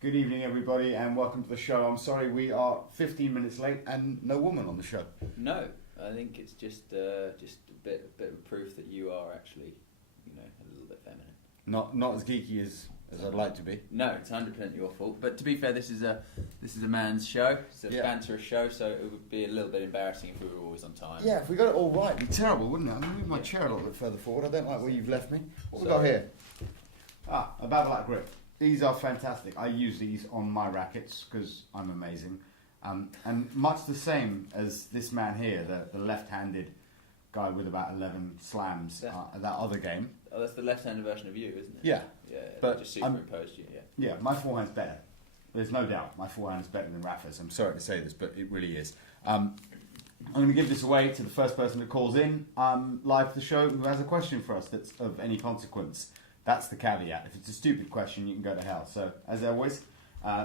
Good evening, everybody, and welcome to the show. I'm sorry we are 15 minutes late and no woman on the show. No, I think it's just a bit of proof that you are actually, a little bit feminine. Not as geeky as I'd like to be. No, it's 100% your fault. But to be fair, this is a man's show. It's a banterous show, so it would be a little bit embarrassing if we were always on time. Yeah, if we got it all right, it'd be terrible, wouldn't it? I'm going to move my chair a little bit further forward. I don't like where you've left me. What we got here? A Babolat grip. These are fantastic. I use these on my rackets because I'm amazing. And much the same as this man here, the left-handed guy with about 11 slams, that other game. Oh, that's the left-handed version of you, isn't it? Yeah. Yeah, but just superimposed you, yeah. Yeah, my forehand's better. There's no doubt. My forehand is better than Rafa's. I'm sorry to say this, but it really is. I'm going to give this away to the first person that calls in live to the show who has a question for us that's of any consequence. That's the caveat. If it's a stupid question, you can go to hell. So, as always,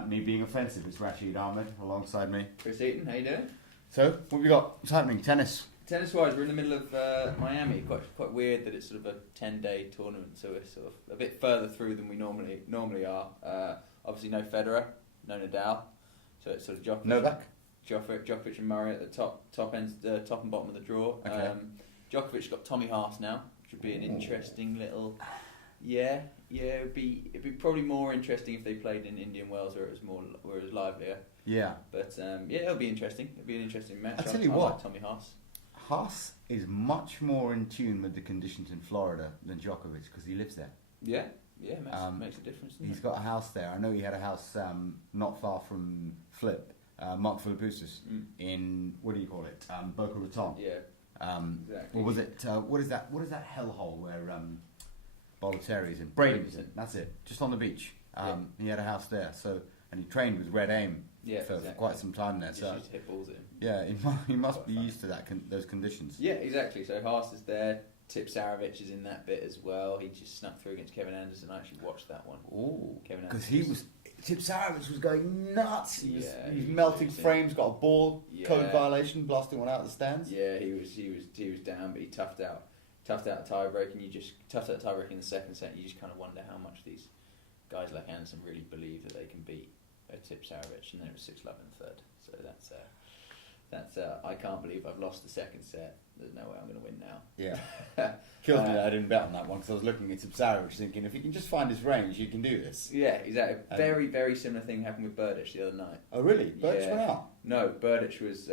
me being offensive, it's Rashid Ahmed alongside me. Chris Eaton, how you doing? So, what have we got? What's happening? Tennis? Tennis-wise, we're in the middle of Miami. Quite weird that it's sort of a 10-day tournament, so we're sort of a bit further through than we normally are. Obviously, no Federer, no Nadal, so it's sort of Djokovic and Murray at the top ends, top and bottom of the draw. Okay. Djokovic's got Tommy Haas now, which would be an interesting little. Yeah. It'd be probably more interesting if they played in Indian Wells where it was livelier. Yeah. But it'll be interesting. It'll be an interesting match. I tell you what, like Tommy Haas. Haas is much more in tune with the conditions in Florida than Djokovic because he lives there. Yeah, makes a difference. He's got a house there. I know he had a house not far from Mark Philippoussis in, what do you call it? Boca Raton. Yeah. Exactly. Or was it? What is that hellhole where Balotelli's in? Bradenton. That's it. Just on the beach. He had a house there. So, and he trained with Red Aim for quite some time there. Just so used to hit balls in. Yeah, he must be used to those conditions. Yeah, exactly. So Haas is there. Tipsarevic is in that bit as well. He just snuck through against Kevin Anderson. I actually watched that one. Oh, because Tipsarevic was going nuts. He was melting losing frames. Got a ball code violation, blasting one out of the stands. Yeah, he was down, but he toughed out tiebreak, and you just toughed out tiebreak in the second set. You just kind of wonder how much these guys like Anderson really believe that they can beat Tipsarevic, and then it was 6-love in the third. So that's I can't believe I've lost the second set. There's no way I'm going to win now. Yeah, kills me that I didn't bet on that one because I was looking at Tipsarevic thinking if he can just find his range, he can do this. Yeah, exactly. Very, very similar thing happened with Berdych the other night. Oh really? Berdych went out? No, Berdych was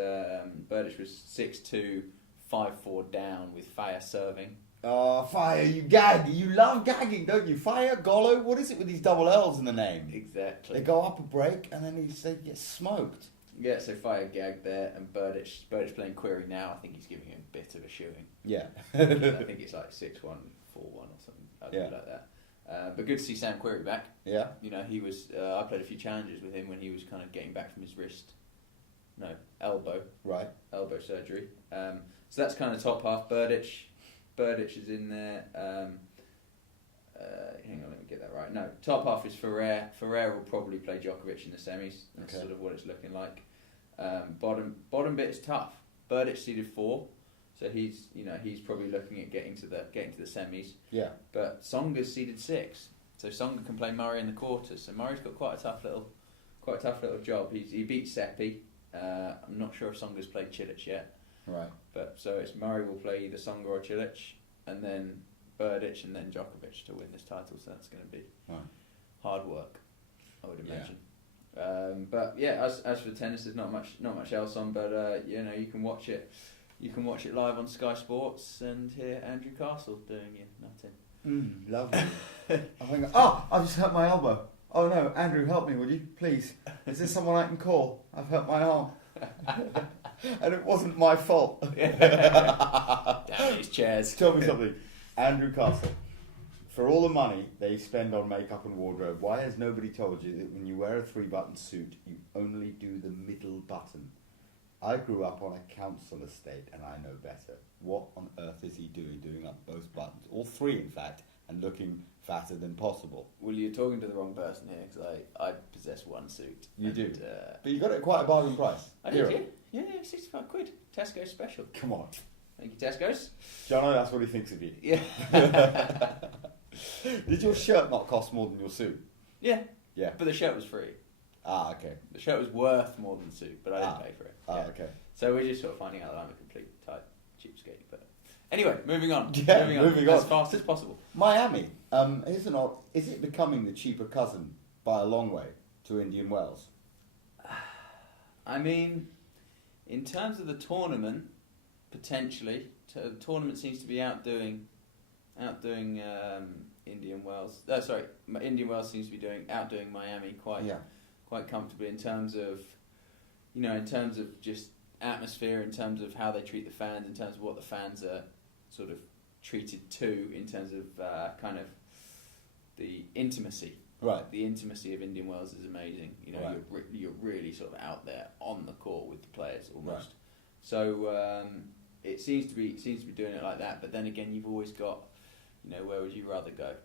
6-2, 5-4 down with Fire serving. Oh, Fire, you gag. You love gagging, don't you? Fire, Golo, what is it with these double L's in the name? Exactly. They go up a break and then they get smoked. Yeah, so Fire gagged there, and Berdych playing Query now. I think he's giving him a bit of a shoeing. Yeah. I think it's like 6-1, 4-1 or something like that. But good to see Sam Query back. Yeah. He was. I played a few challenges with him when he was kind of getting back from his elbow. Right. Elbow surgery. So that's kind of top half. Berdych is in there. Hang on, let me get that right. No, top half is Ferrer. Ferrer will probably play Djokovic in the semis. That's sort of what it's looking like. Bottom bit is tough. Berdych seeded 4, so he's probably looking at getting to the semis. Yeah. But Tsonga's seeded 6, so Tsonga can play Murray in the quarters. So Murray's got quite a tough little job. He beat Seppi. I'm not sure if Tsonga's played Cilic yet. Right. But so it's Murray will play either Tsonga or Cilic, and then Berdych and then Djokovic to win this title. So that's going to be hard work, I would imagine. But yeah, as for tennis, there's not much else on. But you can watch it. You can watch it live on Sky Sports and hear Andrew Castle doing your nutting. Lovely. I've just hurt my elbow. Oh no, Andrew, help me, will you, please? Is there someone I can call? I've hurt my arm. And it wasn't my fault. Damn these chairs. Tell me something. Andrew Castle, for all the money they spend on makeup and wardrobe, why has nobody told you that when you wear a 3-button suit, you only do the middle button? I grew up on a council estate and I know better. What on earth is he doing up both buttons? All 3, in fact, and looking fatter than possible. Well, you're talking to the wrong person here, because I possess one suit. You do? But you got it at quite a bargain price. I did, yeah, 65 quid. Tesco's special. Come on. Thank you, Tesco's. Jono, that's what he thinks of you. Yeah. Did your shirt not cost more than your suit? Yeah, Yeah. But the shirt was free. Ah, okay. The shirt was worth more than the suit, but I didn't pay for it. Ah, Yeah. okay. So we're just sort of finding out that I'm a complete type cheapskate. But anyway, moving on. Yeah, moving on as fast as possible. Miami, is it becoming the cheaper cousin by a long way to Indian Wells? I mean, in terms of the tournament, potentially, the tournament seems to be outdoing Indian Wells. Indian Wells seems to be outdoing Miami quite comfortably in terms of just atmosphere, in terms of how they treat the fans, in terms of what the fans are sort of treated to, in terms of kind of the intimacy. Right. The intimacy of Indian Wells is amazing. You know, Right. you're really sort of out there on the court with the players almost. Right. So it seems to be doing it like that. But then again, you've always got, where would you rather go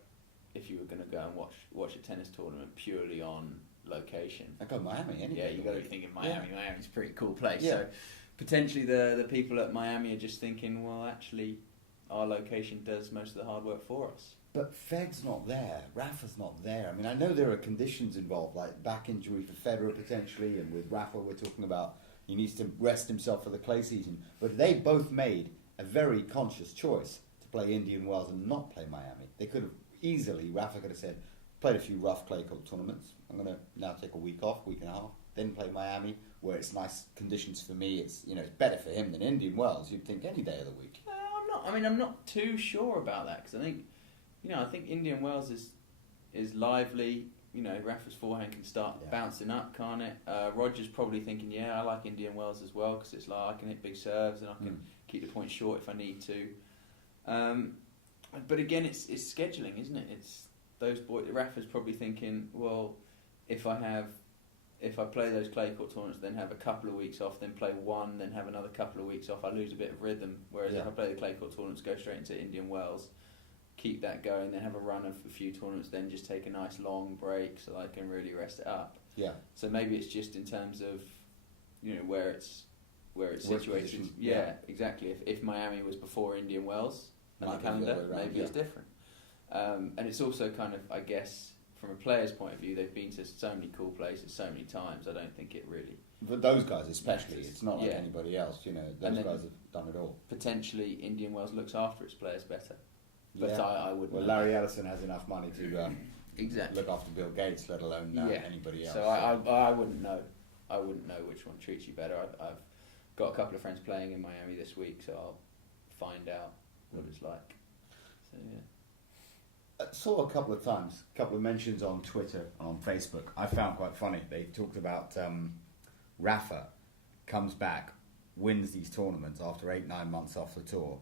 if you were going to go and watch a tennis tournament purely on location? I go Miami anyway. Yeah, you got to be thinking Miami. Yeah. Miami's a pretty cool place. Yeah. So potentially the people at Miami are just thinking, well, actually, our location does most of the hard work for us. But Fed's not there. Rafa's not there. I mean, I know there are conditions involved, like back injury for Federer potentially, and with Rafa we're talking about he needs to rest himself for the clay season. But they both made a very conscious choice to play Indian Wells and not play Miami. They could have easily, Rafa could have said, played a few rough clay court tournaments. I'm going to now take a week off, week and a half, then play Miami, where it's nice conditions for me. It's it's better for him than Indian Wells. You'd think any day of the week. I'm not too sure about that, because I think, I think Indian Wells is lively. Rafa's forehand can start bouncing up, can't it? Roger's probably thinking, I like Indian Wells as well, because it's like I can hit big serves and I can keep the point short if I need to. But again, it's scheduling, isn't it? It's those boys. Rafa's probably thinking, well, if I play those clay court tournaments, then have a couple of weeks off, then play one, then have another couple of weeks off, I lose a bit of rhythm. Whereas if I play the clay court tournaments, go straight into Indian Wells, keep that going, then have a run of a few tournaments, then just take a nice long break so I can really rest it up. Yeah. So maybe it's just in terms of, where it's situated. Yeah, exactly. If Miami was before Indian Wells on the calendar, maybe it's different. And it's also kind of, I guess, from a player's point of view, they've been to so many cool places so many times. I don't think it really. But those guys, especially, it's not like anybody else. Those guys have done it all. Potentially, Indian Wells looks after its players better. But I wouldn't. Well, Larry Ellison has enough money to exactly look after Bill Gates, let alone anybody else. So I wouldn't know. I wouldn't know which one treats you better. I've got a couple of friends playing in Miami this week, so I'll find out what it's like. So yeah. I saw a couple of mentions on Twitter and on Facebook. I found quite funny. They talked about Rafa comes back, wins these tournaments after 8-9 months off the tour.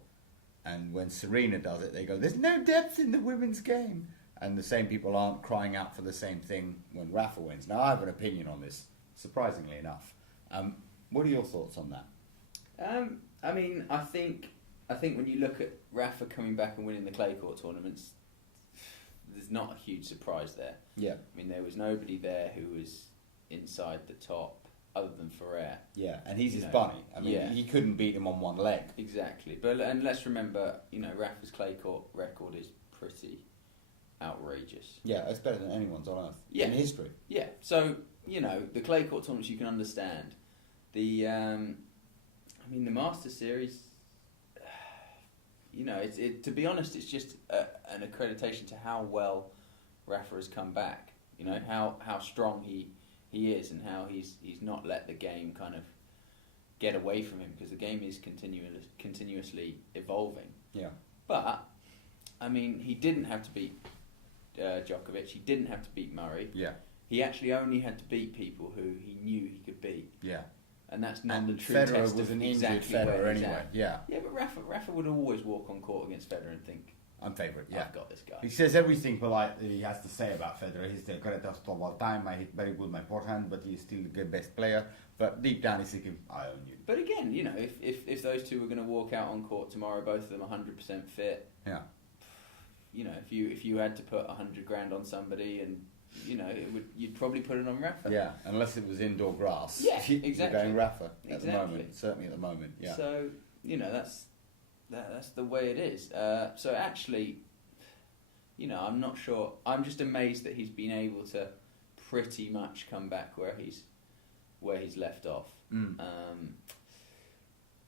And when Serena does it, they go, there's no depth in the women's game. And the same people aren't crying out for the same thing when Rafa wins. Now, I have an opinion on this, surprisingly enough. What are your thoughts on that? I mean, I think when you look at Rafa coming back and winning the clay court tournaments, there's not a huge surprise there. Yeah. I mean, there was nobody there who was inside the top other than Ferrer. Yeah, and he's his bunny. I mean, he couldn't beat him on one leg. Exactly. And let's remember, Rafa's clay court record is pretty outrageous. Yeah, it's better than anyone's on earth in history. Yeah. So, the clay court tournaments you can understand. The Masters Series, to be honest, it's just an accreditation to how well Rafa has come back. How strong he is, and how he's not let the game kind of get away from him, because the game is continuously evolving. Yeah. But I mean, he didn't have to beat Djokovic. He didn't have to beat Murray. Yeah. He actually only had to beat people who he knew he could beat. Yeah. And that's not the true Federer test was of an exactly injured Federer where he's anyway. at. Yeah. Yeah, but Rafa would always walk on court against Federer and think, I'm favourite, yeah. I've got this guy. He says everything polite that he has to say about Federer. He's the greatest of all time. I hit very good my forehand, but he's still the best player. But deep down he's thinking, I own you. But again, if those two were going to walk out on court tomorrow, both of them 100% fit. Yeah. If you had to put 100 grand on somebody, and you'd probably put it on Rafa. Yeah, unless it was indoor grass. Yeah, You're exactly. going Rafa at the Exactly. moment. Certainly at the moment. Yeah. So that's the way it is. So actually, I'm not sure. I'm just amazed that he's been able to pretty much come back where he's left off.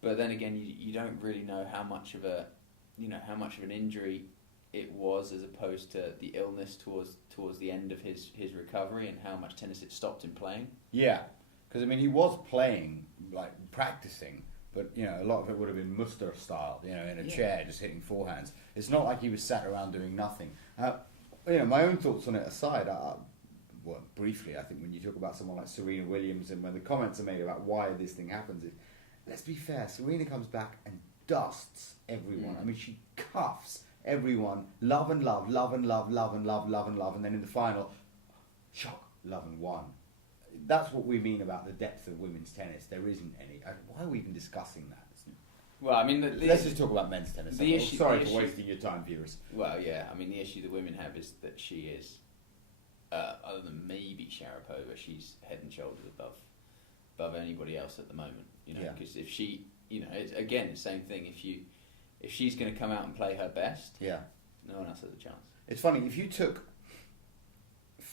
But then again, you don't really know how much of an injury it was, as opposed to the illness towards the end of his recovery, and how much tennis it stopped him playing. Yeah, because I mean, he was playing, like practicing, but a lot of it would have been Muster style, in a chair, just hitting forehands. It's not like he was sat around doing nothing. My own thoughts on it aside, well, briefly, I think when you talk about someone like Serena Williams, and when the comments are made about why this thing happens, let's be fair, Serena comes back and dusts everyone. I mean, she cuffs everyone, love and love, love and love, love and love, love and love, and then in the final, shock, love and one. That's what we mean about the depth of women's tennis. There isn't any. Why are we even discussing that? Well, I mean, let's just talk about men's tennis. Sorry for wasting your time, viewers. Well, yeah, I mean, the issue the women have is that she is, other than maybe Sharapova, she's head and shoulders above anybody else at the moment. Because if she, it's, again, the same thing. If she's going to come out and play her best, no one else has a chance. It's funny, if you took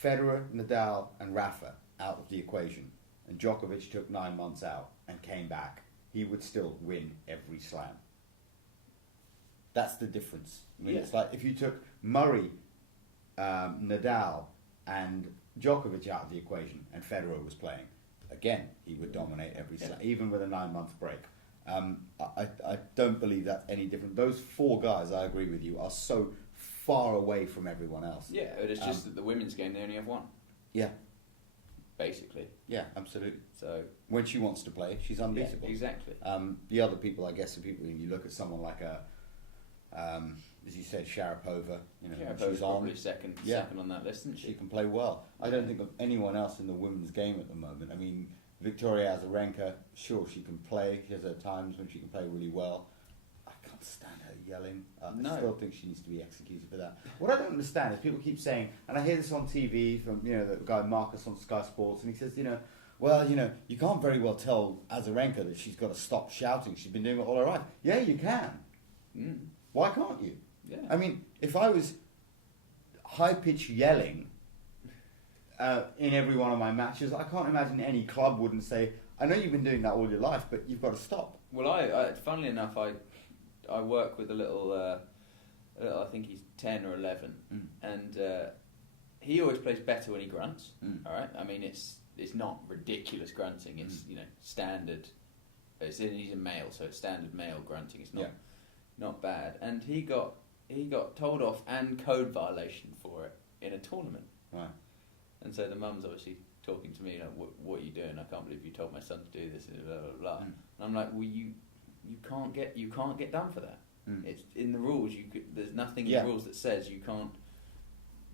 Federer, Nadal, and Rafa out of the equation, and Djokovic took 9 months out and came back, he would still win every slam. That's the difference. I mean, it's like if you took Murray, Nadal, and Djokovic out of the equation, and Federer was playing, again, he would dominate every slam, even with a 9-month break. I don't believe that's any different. Those 4 guys, I agree with you, are so far away from everyone else. Yeah, but it's just that the women's game, they only have one. Yeah. Basically. Yeah, absolutely. So when she wants to play, she's unbeatable. Yeah, exactly. The other people, I guess, are people. You look at someone like as you said, Sharapova. Sharapova's probably second on that list, isn't she? She can play well. I don't think of anyone else in the women's game at the moment. I mean, Victoria Azarenka, sure, she can play. She has her times when she can play really well. I can't stand her yelling. I still think she needs to be executed for that. What I don't understand is people keep saying, and I hear this on TV from the guy Marcus on Sky Sports, and he says, well, you can't very well tell Azarenka that she's got to stop shouting. She's been doing it all her life. Yeah, you can. Why can't you? Yeah. I mean, if I was high-pitched yelling in every one of my matches, I can't imagine any club wouldn't say, I know you've been doing that all your life, but you've got to stop. Well, I funnily enough, I work with a little, I think he's 10 or 11, and he always plays better when he grunts. All right, I mean it's not ridiculous grunting. It's standard. He's a male, so it's standard male grunting. It's not bad. And he got told off and code violation for it in a tournament. Right. And so the mum's obviously talking to me, what are you doing? I can't believe you told my son to do this. Blah blah blah. And I'm like, well, you can't get done for that. It's in the rules. There's nothing in the rules that says you can't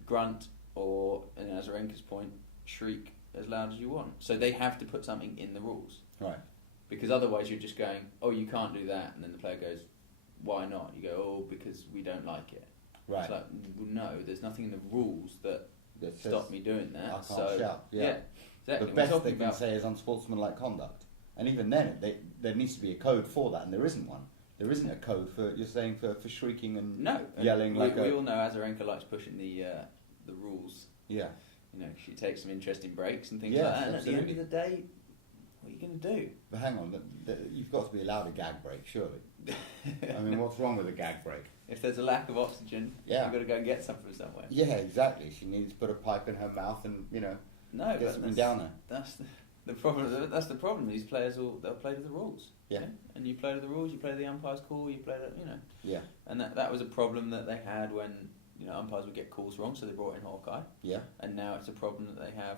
grunt or, and as Azarenka's point, shriek as loud as you want. So they have to put something in the rules. Right. Because otherwise you're just going, oh, you can't do that, and then the player goes, why not? You go, oh, because we don't like it. Right. It's like, well, no, there's nothing in the rules that stop me doing that. I can't shout. Yeah. Exactly. The best they can say is unsportsmanlike conduct. And even then, there needs to be a code for that, and there isn't one. There isn't a code for, you're saying, for shrieking and yelling. We all know Azarenka likes pushing the rules. Yeah. She takes some interesting breaks and things like that. And at the end of the day, what are you going to do? But hang on, you've got to be allowed a gag break, surely. I mean, what's wrong with a gag break? If there's a lack of oxygen, you've got to go and get some from somewhere. Yeah, exactly. She needs to put a pipe in her mouth and, get something down there. That's the problem. That's the problem. These players they'll play to the rules. Yeah. And you play to the rules. You play to the umpire's call. You play to Yeah. And that was a problem that they had when umpires would get calls wrong, so they brought in Hawkeye. Yeah. And now it's a problem that they have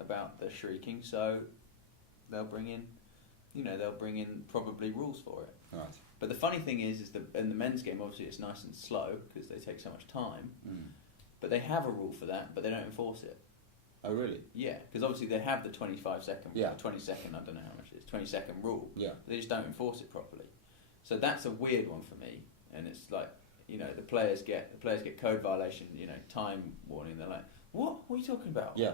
about the shrieking, so they'll bring in probably rules for it. Right. But the funny thing is in the men's game, obviously it's nice and slow because they take so much time. But they have a rule for that, but they don't enforce it. Oh, really? Yeah, because obviously they have the 25-second, 20-second, I don't know how much it is, 20-second rule. Yeah. They just don't enforce it properly. So that's a weird one for me. And it's like, the players get code violation, time warning. They're like, what? What are you talking about? Yeah.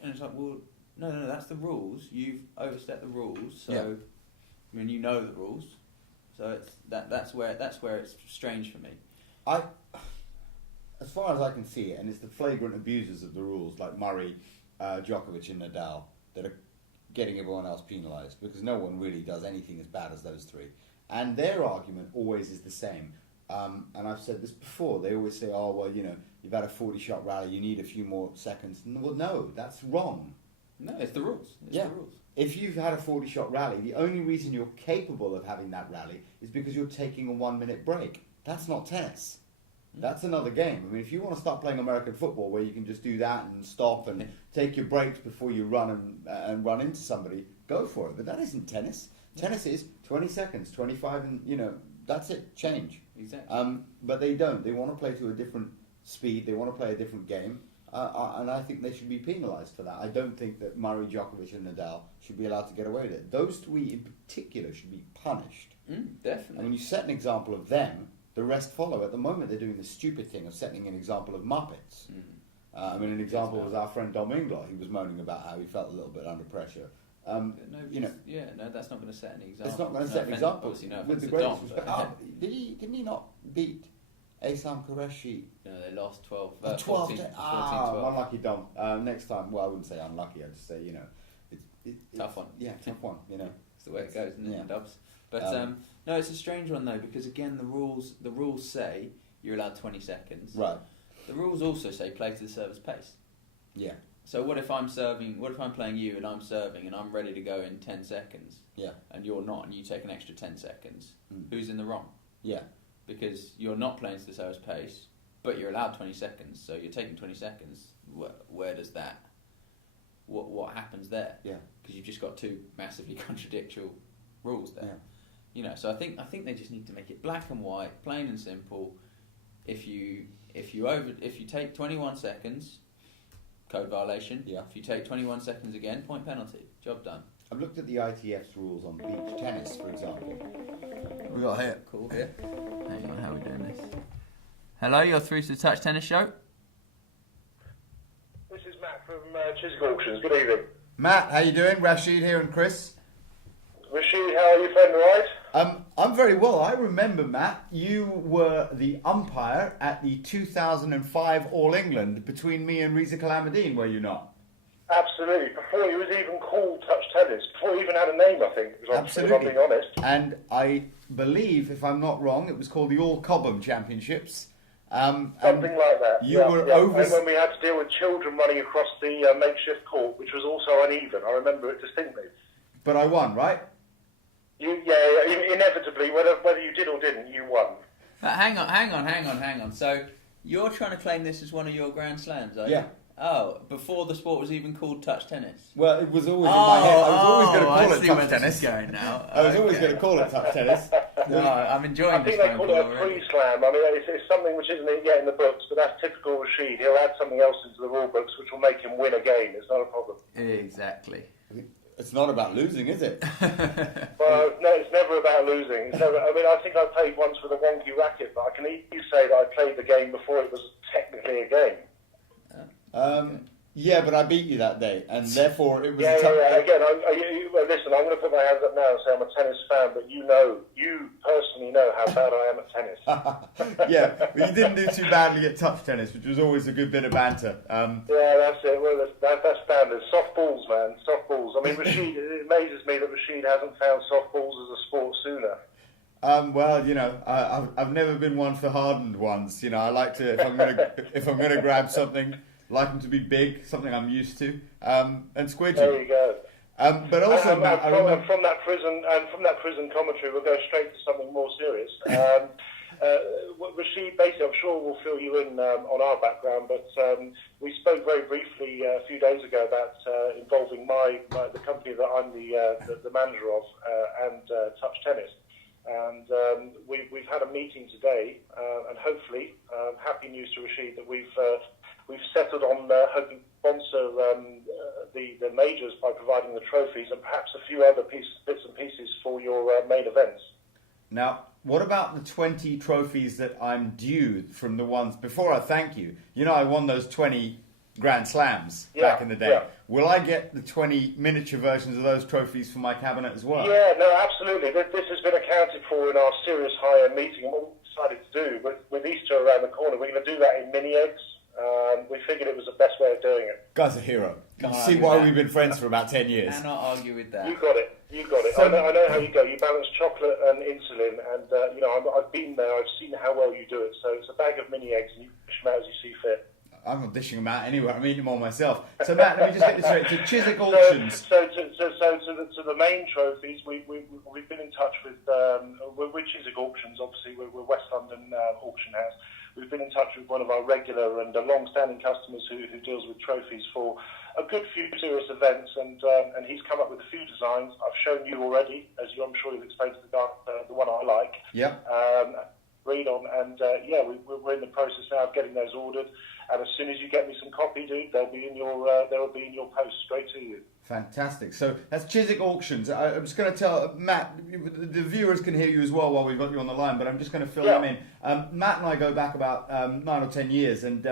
And it's like, well, no, that's the rules. You've overstepped the rules. So, I mean, you know the rules. So it's that's where it's strange for me. As far as I can see it, and it's the flagrant abusers of the rules, like Murray, Djokovic and Nadal that are getting everyone else penalised, because no one really does anything as bad as those three. And their argument always is the same. And I've said this before. They always say, "Oh, well, you've had a 40-shot rally. You need a few more seconds." Well, no, that's wrong. No, it's the rules. It's yeah. the rules. If you've had a 40-shot rally, the only reason you're capable of having that rally is because you're taking a 1-minute break. That's not tennis. That's another game. I mean, if you want to start playing American football where you can just do that and stop and take your breaks before you run and run into somebody, go for it. But that isn't tennis. Tennis is 20 seconds, 25, and, that's it. Change. Exactly. But they don't. They want to play to a different speed. They want to play a different game. And I think they should be penalised for that. I don't think that Murray, Djokovic and Nadal should be allowed to get away with it. Those three in particular should be punished. Definitely. And when you set an example of them, the rest follow. At the moment, they're doing the stupid thing of setting an example of Muppets. An example was our friend Dom Ingler. He was moaning about how he felt a little bit under pressure. That's not going to set an example. It's not going to set an example. With the greatest respect. Didn't he not beat Asam Qureshi? No, they lost 12. 14, 12. Unlucky Dom. Next time, well, I wouldn't say unlucky. I'd just say, it's tough one. Yeah, tough one. It's the way it goes, isn't it, in dubs? But no, it's a strange one though, because again, the rules say you're allowed 20 seconds. Right. The rules also say play to the server's pace. Yeah. So what if I'm serving? What if I'm playing you and I'm serving and I'm ready to go in 10 seconds? Yeah. And you're not, and you take an extra 10 seconds. Who's in the wrong? Yeah. Because you're not playing to the server's pace, but you're allowed 20 seconds. So you're taking 20 seconds. Where does that? What happens there? Yeah. Because you've just got two massively contradictory rules there. Yeah. So I think they just need to make it black and white, plain and simple. If you take 21 seconds, code violation. Yeah. If you take 21 seconds again, point penalty. Job done. I've looked at the ITF's rules on beach tennis, for example. What we got here? Cool here. Hang on, how are we doing this? Hello, you're through to the Touch Tennis Show. This is Matt from Chiswick Auctions. Good evening. Matt, how you doing? Rashid here and Chris. Rashid, how are you, friend? Right? I'm very well. I remember, Matt, you were the umpire at the 2005 All England between me and Reza Kalamuddin, were you not? Absolutely. Before it was even called touch tennis, before it even had a name, I think. Absolutely. If I'm being honest. And I believe, if I'm not wrong, it was called the All Cobham Championships. Something like that. You were over. And when we had to deal with children running across the makeshift court, which was also uneven, I remember it distinctly. But I won, right? Inevitably, whether you did or didn't, you won. Hang on. So you're trying to claim this as one of your Grand Slams, are you? Yeah. Oh, before the sport was even called touch tennis. Well, it was always in my head. I was always going to call it touch tennis. Going now. I was always going to call it touch tennis. No, I'm enjoying I this. think they call it a pre-slam. I mean, it's something which isn't yet in the books, but that's typical Rashid. He'll add something else into the rule books, which will make him win a game. It's not a problem. Exactly. It's not about losing, is it? Well, no, it's never about losing. I think I played once with a wonky racket, but I can easily say that I played the game before it was technically a game. Yeah, but I beat you that day, and therefore it was a tough... Again, listen, I'm going to put my hands up now and say I'm a tennis fan, but you personally know how bad I am at tennis. Yeah, but you didn't do too badly at touch tennis, which was always a good bit of banter. Yeah, that's it. Well, that's standard. Soft balls, man. Soft balls. I mean, Rashid, it amazes me that Rashid hasn't found soft balls as a sport sooner. Well, I've never been one for hardened ones. I like to, if I'm gonna grab something, like them to be big, something I'm used to, and squidgy. There you go. But also, Matt, from that prison commentary, we'll go straight to something more serious. Rashid, basically, I'm sure we'll fill you in on our background, but we spoke very briefly a few days ago about involving the company that I'm the manager of and Touch Tennis. And we've had a meeting today, and hopefully, happy news to Rashid that we've settled on hoping to sponsor the majors by providing the trophies and perhaps a few other bits and pieces for your main events. Now, what about the 20 trophies that I'm due from the ones before I thank you? I won those 20 Grand Slams back in the day. Yeah. Will I get the 20 miniature versions of those trophies for my cabinet as well? Yeah, no, absolutely. This has been accounted for in our serious high-end meeting. And what we decided to do, with Easter around the corner, we're going to do that in mini eggs. We figured it was the best way of doing it. Guy's a hero. You Can't see argue why with we've that. been friends for about 10 years. Cannot argue with that. You got it. So- I know how you go. You balance chocolate and insulin, and I've been there. I've seen how well you do it. So it's a bag of mini eggs, and you push them out as you see fit. I'm not dishing them out anywhere. I'm eating them all myself. So Matt, let me just get this straight. To Chiswick Auctions. So to the main trophies, we've been in touch with Chiswick Auctions. Obviously, we're West London auction house. We've been in touch with one of our regular and long-standing customers who deals with trophies for a good few serious events, and he's come up with a few designs. I've shown you already, as I'm sure you've explained to the guy, the one I like. Yep. Read on, and we're in the process now of getting those ordered. And as soon as you get me some copy, dude, they'll be in your post straight to you. Fantastic. So that's Chiswick Auctions. I'm just going to tell Matt, the viewers can hear you as well while we've got you on the line, but I'm just going to fill them in. Matt and I go back about 9 or 10 years, and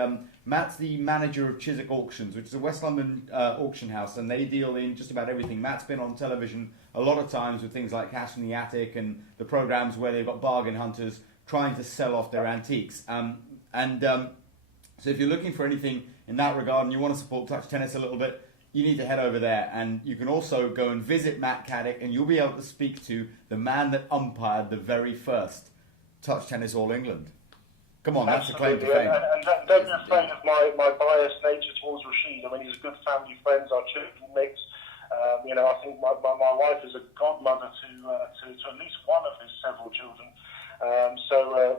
Matt's the manager of Chiswick Auctions, which is a West London auction house, and they deal in just about everything. Matt's been on television a lot of times with things like Cash in the Attic and the programmes where they've got bargain hunters trying to sell off their antiques. So if you're looking for anything in that regard and you want to support Touch Tennis a little bit, you need to head over there. And you can also go and visit Matt Caddick, and you'll be able to speak to the man that umpired the very first Touch Tennis All England. Come on, that's a claim to fame. And don't be afraid of my biased nature towards Rashid. I mean, he's a good family friend. Our children mix. I think my wife is a godmother to at least one of his several children.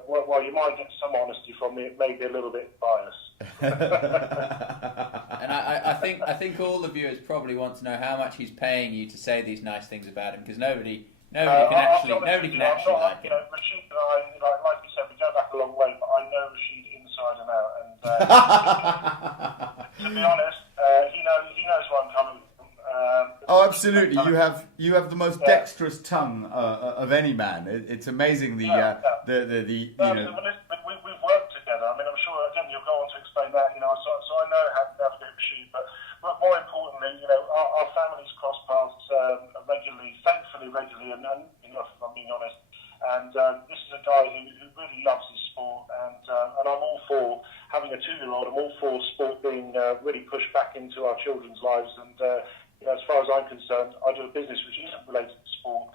While you might get some honesty from me, it may be a little bit biased. And I think all the viewers probably want to know how much he's paying you to say these nice things about him, because nobody can actually like him. Rashid and I, like you said, we go back a long way, but I know Rashid inside and out. And to be honest, he knows where I'm coming from. Oh, absolutely! You have the most dexterous tongue of any man. It's amazing We've worked together. I mean, I'm sure again you'll go on to explain that. So I know how to navigate Rashid, but more importantly, our families cross paths regularly, thankfully regularly, and if I'm being honest. And this is a guy who really loves his sport, and I'm all for having a 2-year-old. I'm all for sport being really pushed back into our children's lives, and as far as I'm concerned, I do a business which isn't related to sport,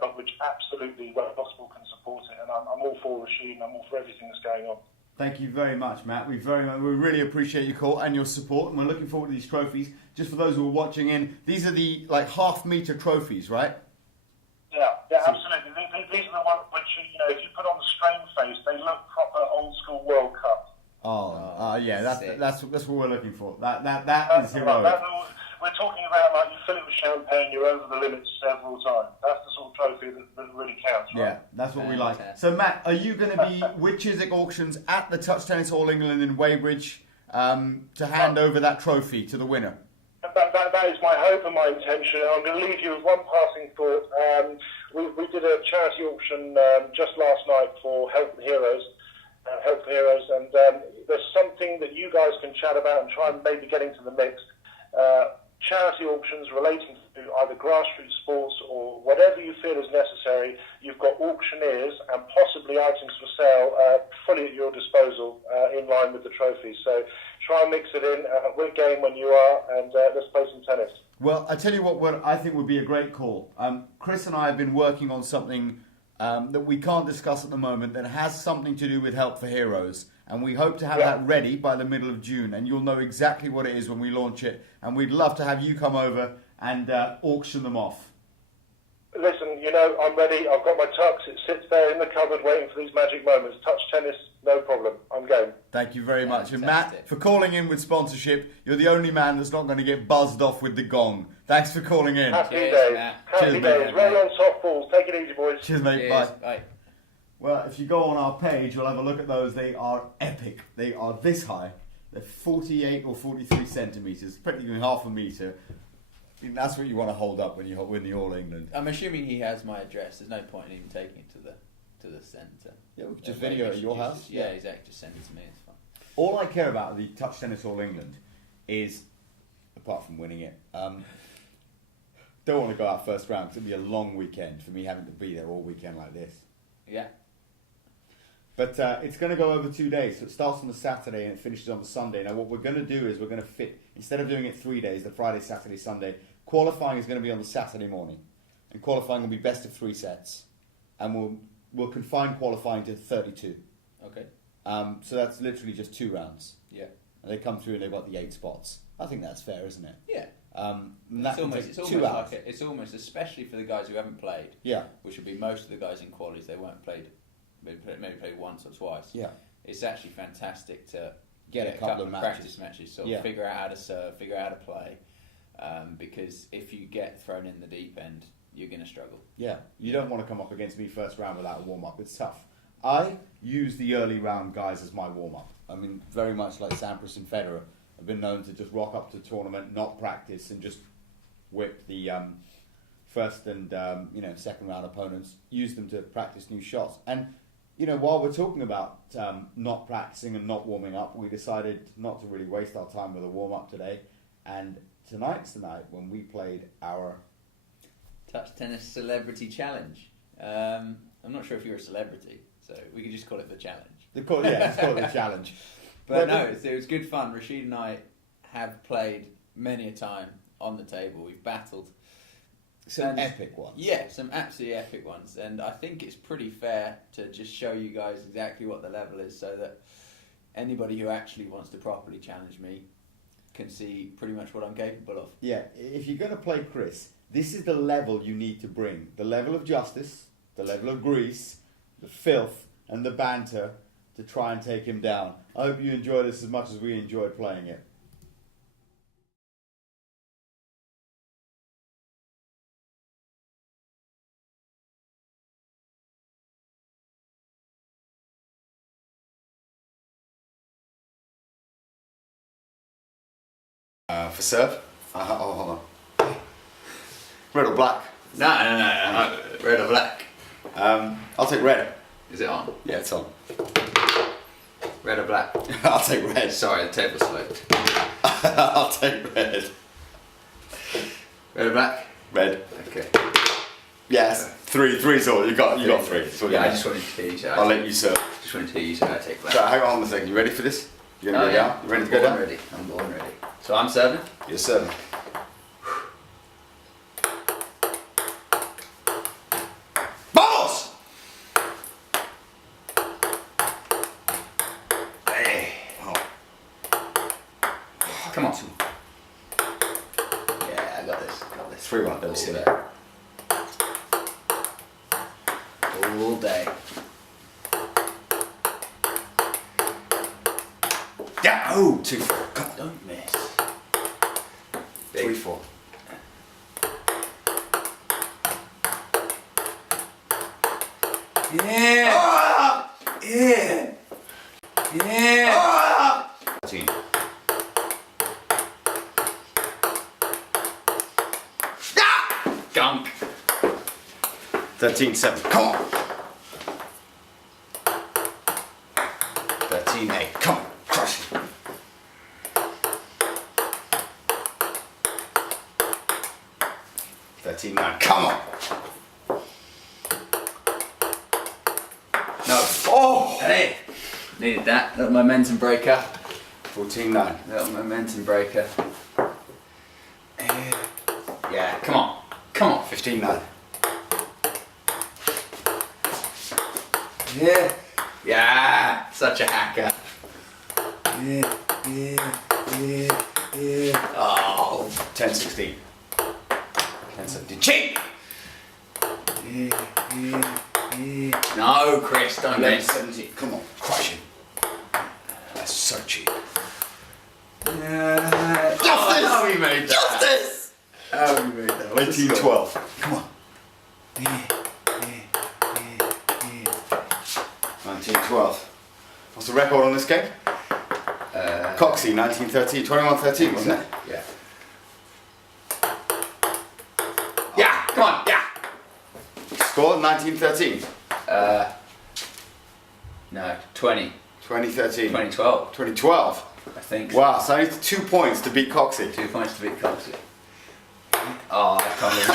but which absolutely, where possible, can support it. And I'm all for Rashid, and I'm all for everything that's going on. Thank you very much, Matt. We really appreciate your call and your support, and we're looking forward to these trophies. Just for those who are watching in, these are the half-meter trophies, right? Yeah, absolutely. These are the ones which, if you put on the strain face, they look proper old school World Cup. That's what we're looking for. That is heroic. We're talking about like you fill it with champagne, you're over the limit several times. That's the sort of trophy that really counts, right? Yeah, that's what we like. So Matt, are you going to be with Chiswick Auctions at the Touch Tennis All England in Weybridge to hand over that trophy to the winner? That is my hope and my intention. I'm going to leave you with one passing thought. We did a charity auction just last night for Help Heroes, and there's something that you guys can chat about and try and maybe get into the mix. Charity auctions relating to either grassroots sports or whatever you feel is necessary. You've got auctioneers and possibly items for sale fully at your disposal in line with the trophies. So try and mix it in. We're game when you are, and let's play some tennis. Well, I tell you what I think would be a great call. Chris and I have been working on something that we can't discuss at the moment that has something to do with Help for Heroes. And we hope to have that ready by the middle of June. And you'll know exactly what it is when we launch it. And we'd love to have you come over and auction them off. Listen, I'm ready. I've got my tux. It sits there in the cupboard waiting for these magic moments. Touch tennis, no problem. I'm game. Thank you very much. And Matt, for calling in with sponsorship, you're the only man that's not going to get buzzed off with the gong. Thanks for calling in. Happy days. Happy days. Roll on soft balls. Take it easy, boys. Cheers, mate. Cheers. Bye. Well, if you go on our page, we'll have a look at those. They are epic. They are this high. They're 48 or 43 centimetres, practically half a metre. I mean, that's what you want to hold up when you win the All England. I'm assuming he has my address. There's no point in even taking it to the centre. Yeah, we could just video at your house. Yeah, exactly. Just send it to me. It's fine. All I care about the Touch Tennis All England is, apart from winning it, don't want to go out first round because it'll be a long weekend for me having to be there all weekend like this. Yeah. But it's going to go over 2 days. So it starts on the Saturday and it finishes on the Sunday. Now, what we're going to do is we're going to fit, instead of doing it 3 days, the Friday, Saturday, Sunday, qualifying is going to be on the Saturday morning. And qualifying will be best of 3 sets. And we'll confine qualifying to 32. Okay. So that's literally just 2 rounds. Yeah. And they come through and they've got the 8 spots. I think that's fair, isn't it? Yeah. It's almost, especially for the guys who haven't played. Yeah. Which would be most of the guys in qualies. They weren't played. Maybe played once or twice. Yeah. It's actually fantastic to get a couple of practice matches, sort of figure out how to serve, figure out how to play. Because if you get thrown in the deep end, you're going to struggle. Yeah. You don't want to come up against me first round without a warm up. It's tough. I use the early round guys as my warm up. I mean, very much like Sampras and Federer have been known to just rock up to the tournament, not practice, and just whip the first and second round opponents. Use them to practice new shots. And while we're talking about not practicing and not warming up, we decided not to really waste our time with a warm up today. And tonight's the night when we played our Touch Tennis Celebrity Challenge. I'm not sure if you're a celebrity, so we could just call it the challenge. Let's call it the challenge. But no, it was good fun. Rashid and I have played many a time on the table. We've battled. Some epic ones. Yeah, some absolutely epic ones. And I think it's pretty fair to just show you guys exactly what the level is so that anybody who actually wants to properly challenge me can see pretty much what I'm capable of. Yeah, if you're going to play Chris, this is the level you need to bring. The level of justice, the level of grease, the filth, and the banter to try and take him down. I hope you enjoy this as much as we enjoyed playing it. For serve? Hold on. Red or black? No. Red or black? I'll take red. Is it on? Yeah, it's on. Red or black? I'll take red. Sorry, the table sloped. I'll take red. Red or black? Red. Okay. Yes. Three's all. You got three. Yeah, I just wanted to hear you say. I'll let you serve. Just wanted to hear you say I take black. So hang on a second. You ready for this? You gonna go down? You ready to go down? I'm born ready. So I'm serving? You're serving. Balls! Hey. Oh. Come on. Yeah, I got this. 3-1. Let me see that. All day. Yeah. Oh, 2-4. Come on. Don't miss. 3-4. Yeah. Ah! Yeah. Yeah. Ah! 13. Ah! Gunk. 13-7. Come on. 13-8. Come on. Crush it. 13-9. Come on. No. Oh! Hey. Needed that. Little momentum breaker. 14-9. Little momentum breaker. Yeah. Come on. Come on. 15-9. Yeah. Yeah. Such a hacker. Yeah. Oh. 10-16. 10-17. Cheat! No, Chris, don't miss. 11-17. Come on. Crush it. That's so cheap. Justice! How we made that? Justice! How we made that? 18-12. Come on. 19-12. What's the record on this game? Coxey, 19-13, 21-13, wasn't it? Yeah. Yeah, come on, yeah. Score, 19-13. No, 20. 20-13. 2012, 2012. I think. Wow, so I need 2 points to beat Coxey. 2 points to beat Coxey. Oh, I can't believe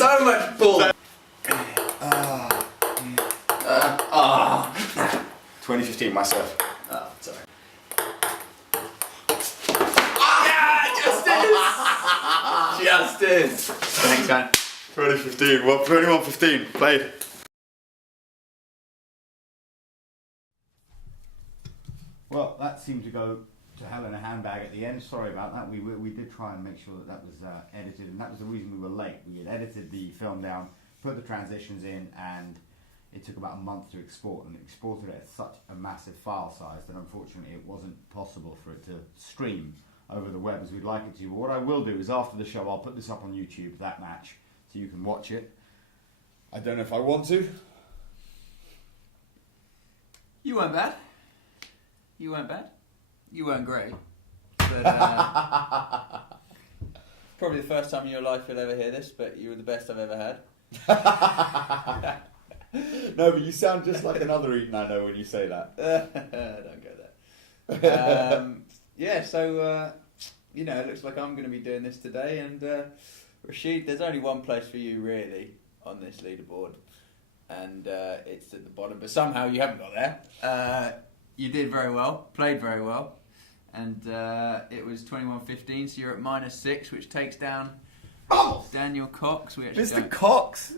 so much bull. 2015, myself. Oh, sorry. Justice! Thanks, man. 2015, well, 21-15, played. Well, that seemed to go to hell in a handbag at the end. Sorry about that. We did try and make sure that was edited, and that was the reason we were late. We had edited the film down, put the transitions in, and it took about a month to export, and exported it at such a massive file size that unfortunately it wasn't possible for it to stream over the web as we'd like it to. But what I will do is after the show I'll put this up on YouTube, that match, so you can watch it. I don't know if I want to. You weren't bad. You weren't bad. You weren't great. But probably the first time in your life you'll ever hear this, but you were the best I've ever had. No, but you sound just like another Eden I know when you say that. Don't go there. Yeah, so, it looks like I'm going to be doing this today. And Rashid, there's only one place for you, really, on this leaderboard. And it's at the bottom. But somehow you haven't got there. You did very well, played very well. And it was 21-15, so you're at -6, which takes down Daniel Cox. Mr. Cox,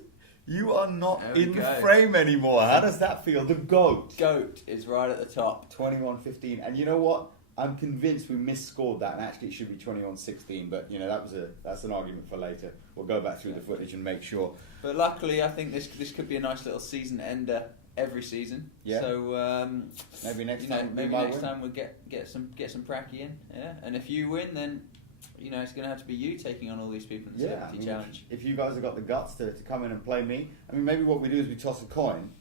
you are not in the frame anymore. How does that feel? The GOAT. GOAT is right at the top. 21-15. And you know what? I'm convinced we misscored that, and actually it should be 21-16. But that's an argument for later. We'll go back through the footage and make sure. But luckily, I think this could be a nice little season ender every season. Yeah. So maybe next time. Maybe next time we'll get some pracky in. Yeah. And if you win, then it's going to have to be you taking on all these people in the Celebrity Challenge. If you guys have got the guts to come in and play me, maybe what we do is we toss a coin,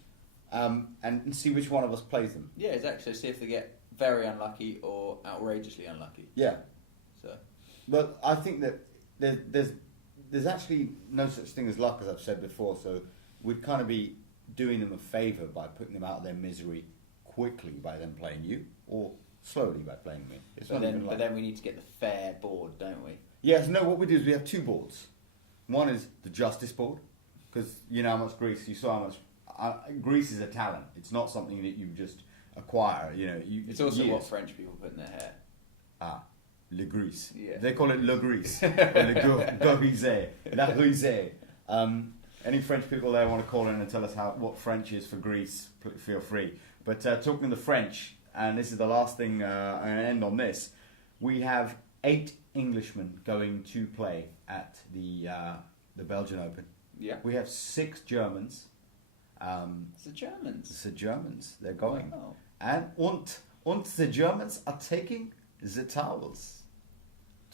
and see which one of us plays them. Yeah, exactly. So see if they get very unlucky or outrageously unlucky. Yeah. So. But I think that there's actually no such thing as luck, as I've said before. So we'd kind of be doing them a favour by putting them out of their misery quickly by them playing you, or slowly by playing me. But then we need to get the fair board, don't we? Yes. No. What we do is we have two boards. One is the justice board, because you know how much grease. You saw how much grease is a talent. It's not something that you just acquire. It's also what French people put in their hair. Le grease. Yeah. They call it le grease. Le grisé. La grisé. Any French people there want to call in and tell us what French is for grease, feel free. But talking to the French, and this is the last thing, I'm going to end on this. We have 8 Englishmen going to play at the Belgian Open. Yeah. We have 6 Germans. It's the Germans. It's the Germans. They're going. Wow. And the Germans are taking the towels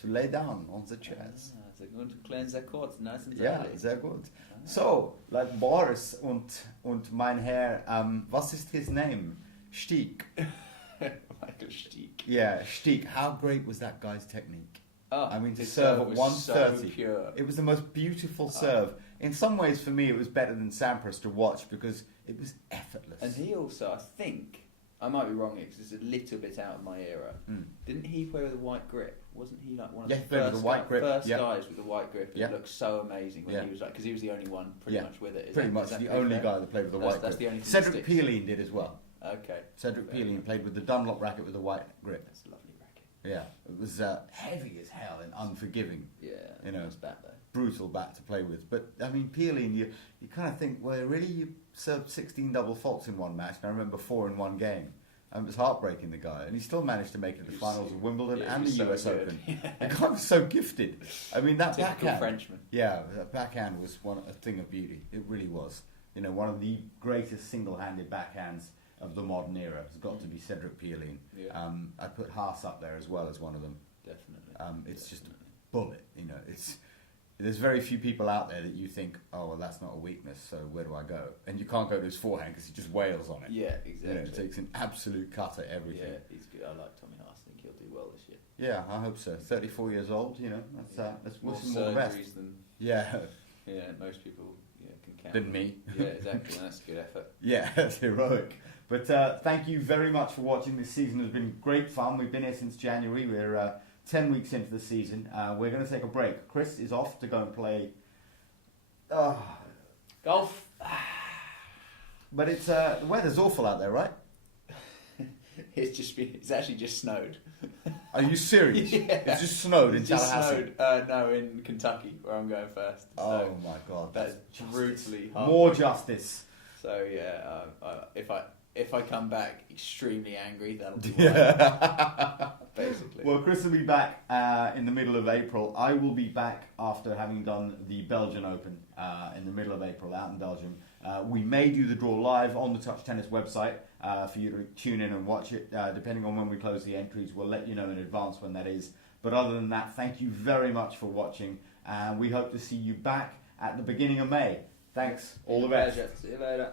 to lay down on the chairs. They're going to cleanse their courts nice and Ja, early. sehr gut. So, like Boris und mein Herr, was ist his name? Stieg. Michael Stieg. Yeah, Stieg. How great was that guy's technique? Oh, to serve at 130. So pure. It was the most beautiful serve. In some ways, for me, it was better than Sampras to watch because it was effortless. And he also, I think, I might be wrong here because it's a little bit out of my era. Didn't he play with a white grip? Wasn't he like one of the first guys with the white grip? It looked so amazing when he was because he was the only one pretty much with it. Pretty much the only guy that played with the white grip. That's the only thing. Cedric Peeline did as well. Okay. Cedric Peeline played with the Dunlop racket with the white grip. That's a lovely racket. Yeah, it was heavy as hell and unforgiving. Yeah, it's bat though. Brutal bat to play with. But Peeline, you kind of think, well, really, you served 16 double faults in one match, and I remember 4 in one game. And it was heartbreaking, the guy, and he still managed to make it to the finals of Wimbledon and the US Open. The guy was so gifted. That typical backhand, Frenchman. Yeah, that backhand was a thing of beauty. It really was. One of the greatest single-handed backhands of the modern era has got to be Cedric Peeline. Yeah. I put Haas up there as well as one of them. Definitely. It's just a bullet. There's very few people out there that you think, oh, well, that's not a weakness, so where do I go? And you can't go to his forehand because he just wails on it. Yeah, exactly. It takes an absolute cut at everything. Yeah, he's good. I like Tommy Haas. I think he'll do well this year. Yeah, I hope so. 34 years old, let's wish him all the best. Than, yeah. Yeah, most people can count. Than me. Yeah, exactly. That's a good effort. Yeah, that's heroic. But thank you very much for watching. This season has been great fun. We've been here since January. We're 10 weeks into the season. We're going to take a break. Chris is off to go and play Oh. Golf. But it's the weather's awful out there, right? It's actually just snowed. Are you serious? Yeah. It's just snowed in Tallahassee. No, in Kentucky, where I'm going first. So Oh my God, that's brutally hard. More justice. So yeah, if I come back extremely angry, that'll be basically. Well, Chris will be back in the middle of April. I will be back after having done the Belgian Open in the middle of April out in Belgium. We may do the draw live on the Touch Tennis website for you to tune in and watch it. Depending on when we close the entries, we'll let you know in advance when that is. But other than that, thank you very much for watching, and we hope to see you back at the beginning of May. Thanks. All the best. See you later.